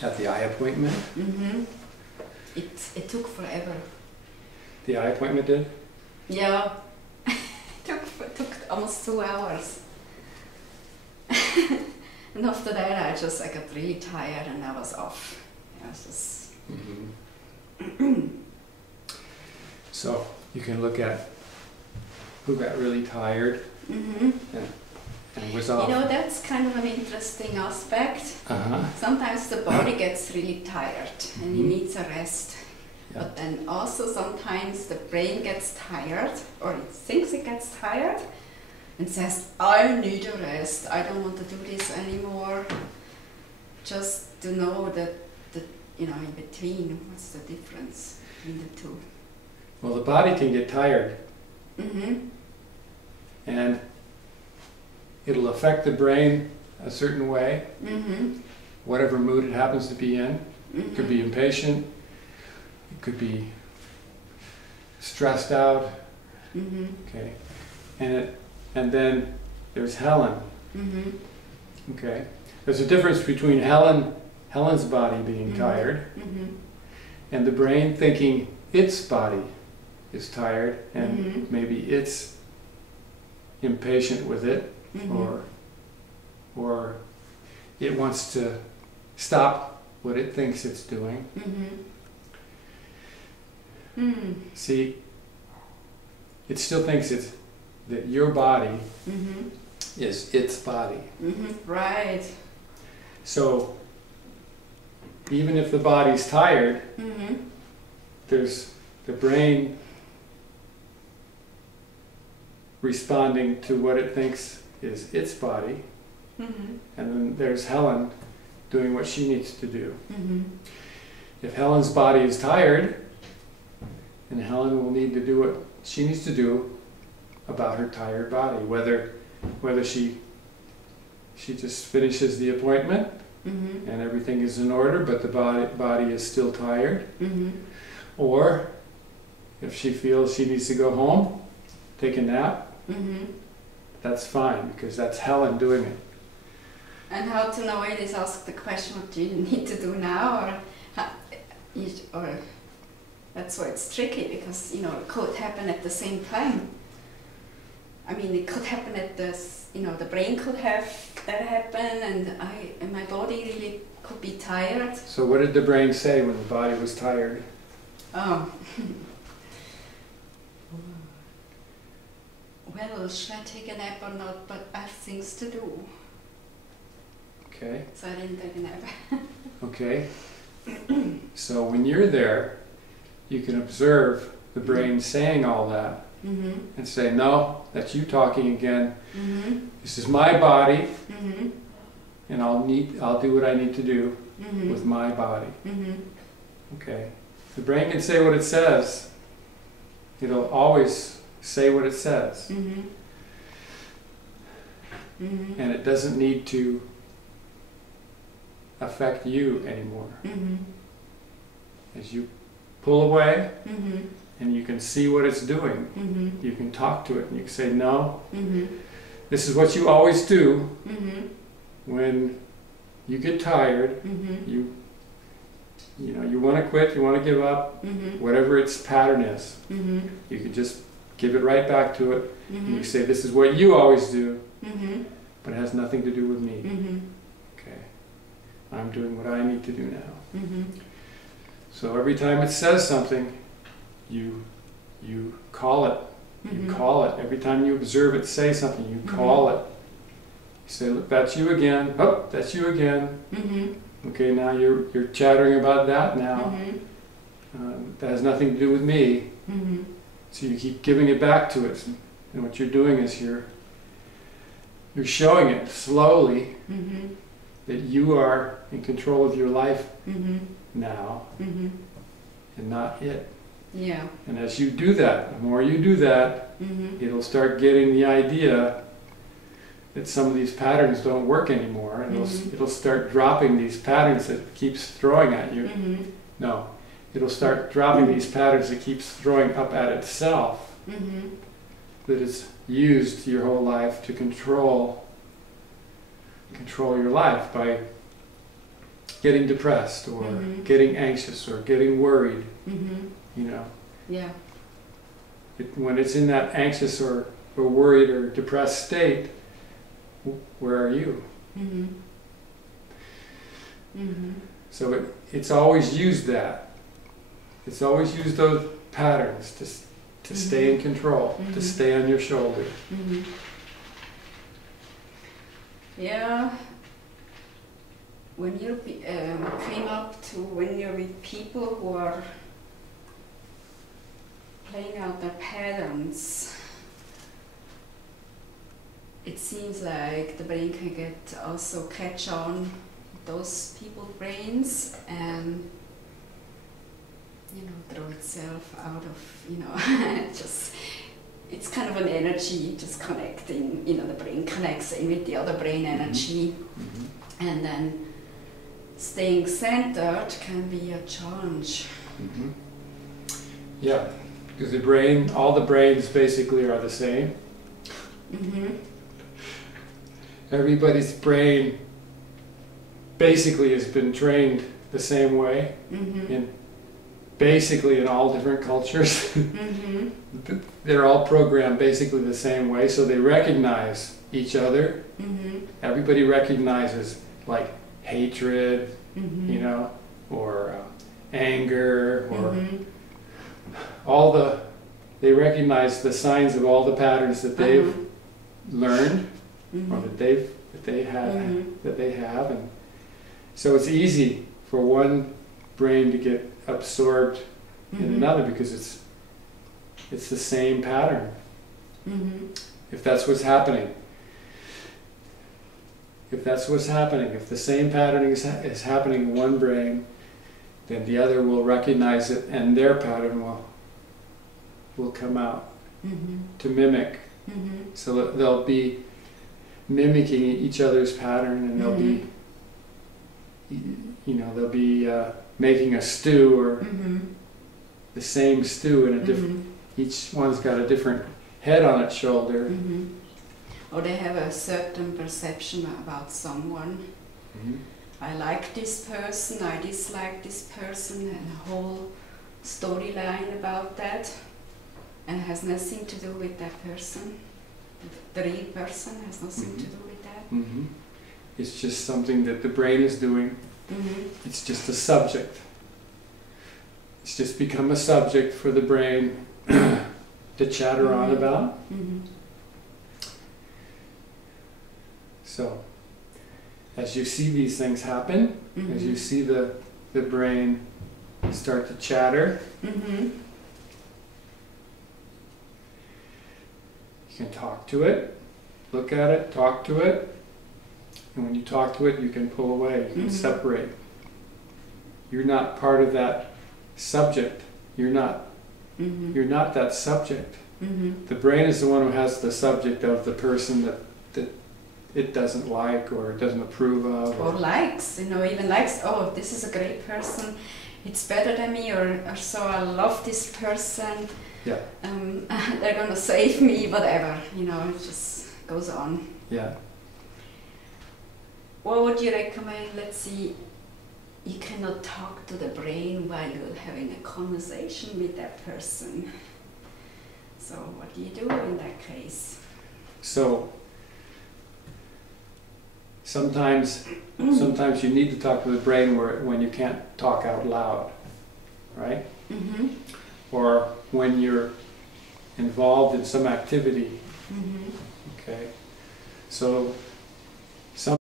At the eye appointment? Mm-hmm. It took forever. The eye appointment did? Yeah. took almost 2 hours. And after that I got really tired and I was off. I was just... Mm-hmm. So you can look at who got really tired Mm-hmm. and was off. You know, that's kind of an interesting aspect. Sometimes the body gets really tired and it needs a rest. Yeah. But then also sometimes the brain gets tired, or it thinks it gets tired, and says, I need a rest, I don't want to do this anymore. Just to know that, in between, what's the difference between the two? Well, the body can get tired. Mm-hmm. And it'll affect the brain a certain way, whatever mood it happens to be in. It could be impatient, it could be stressed out, okay. And then there's Helen, okay. There's a difference between Helen's body being tired, and the brain thinking its body is tired, and maybe it's impatient with it, or it wants to stop what it thinks it's doing. See, it still thinks that your body is its body. Right. So even if the body's tired, there's the brain responding to what it thinks is its body, and then there's Helen doing what she needs to do. If Helen's body is tired, then Helen will need to do what she needs to do about her tired body, whether she just finishes the appointment and everything is in order, but the body is still tired, or if she feels she needs to go home, take a nap, that's fine, because that's Helen doing it. And how to know it is ask the question, what do you need to do now, or that's why it's tricky, because it could happen at the same time. I mean, it could happen at the brain could have that happen, and my body really could be tired. So what did the brain say when the body was tired? Oh. Well, should I take a nap or not? But I have things to do. Okay. So I didn't take a nap. Okay. So when you're there, you can observe the brain saying all that and say, no, that's you talking again. This is my body, and I'll do what I need to do with my body. Okay. The brain can say what it says. It'll always say what it says. And it doesn't need to affect you anymore. As you pull away and you can see what it's doing, you can talk to it and you can say, no, this is what you always do when you get tired, you want to quit, you want to give up, whatever its pattern is, you can just give it right back to it, and you say, this is what you always do, but it has nothing to do with me. Okay, I'm doing what I need to do now. So every time it says something, you call it. You call it. Every time you observe it say something, you call it. You say, look, that's you again. Oh, that's you again. Okay, now you're chattering about that now. That has nothing to do with me. So you keep giving it back to it. And what you're doing is you're showing it slowly that you are in control of your life now and not it. Yeah. And as you do that, the more you do that, it'll start getting the idea that some of these patterns don't work anymore, and it'll start dropping these patterns that it keeps throwing at you. No, it'll start dropping these patterns it keeps throwing up at itself, that it's used your whole life to control your life by getting depressed or getting anxious or getting worried, you know. Yeah. When it's in that anxious or worried or depressed state, where are you? So it's always used that. It's always used those patterns to stay in control, to stay on your shoulder. Yeah. When you came up to when you're with people who are playing out their patterns, it seems like the brain can get also catch on those people's brains and throw itself out of just it's kind of an energy just connecting, the brain connects in with the other brain energy, and then staying centered can be a challenge. Yeah, because all the brains basically are the same. Everybody's brain basically has been trained the same way, basically in all different cultures. They're all programmed basically the same way, so they recognize each other. Everybody recognizes like hatred, or anger, or they recognize the signs of all the patterns that they've learned, or that they have, and so it's easy for one brain to get absorbed in another because it's the same pattern. If that's what's happening. If the same patterning is happening in one brain, then the other will recognize it and their pattern will come out to mimic. So they'll be mimicking each other's pattern, and they'll be making a stew or the same stew in a different. Each one's got a different head on its shoulder. Or they have a certain perception about someone. I like this person, I dislike this person, and a whole storyline about that, and has nothing to do with that person. The real person has nothing to do with that. It's just something that the brain is doing. It's just a subject. It's just become a subject for the brain to chatter on about. So, as you see these things happen, as you see the brain start to chatter, you can talk to it, look at it, talk to it, and when you talk to it, you can pull away, you can separate. You're not part of that subject. You're not that subject. The brain is the one who has the subject of the person that it doesn't like or doesn't approve of. Or likes, even likes, oh, this is a great person, it's better than me, or so I love this person, they're going to save me, whatever, it just goes on. Yeah. What would you recommend? Let's see, you cannot talk to the brain while you're having a conversation with that person. So what do you do in that case? So, sometimes you need to talk to the brain when you can't talk out loud, right? Or when you're involved in some activity. Okay. So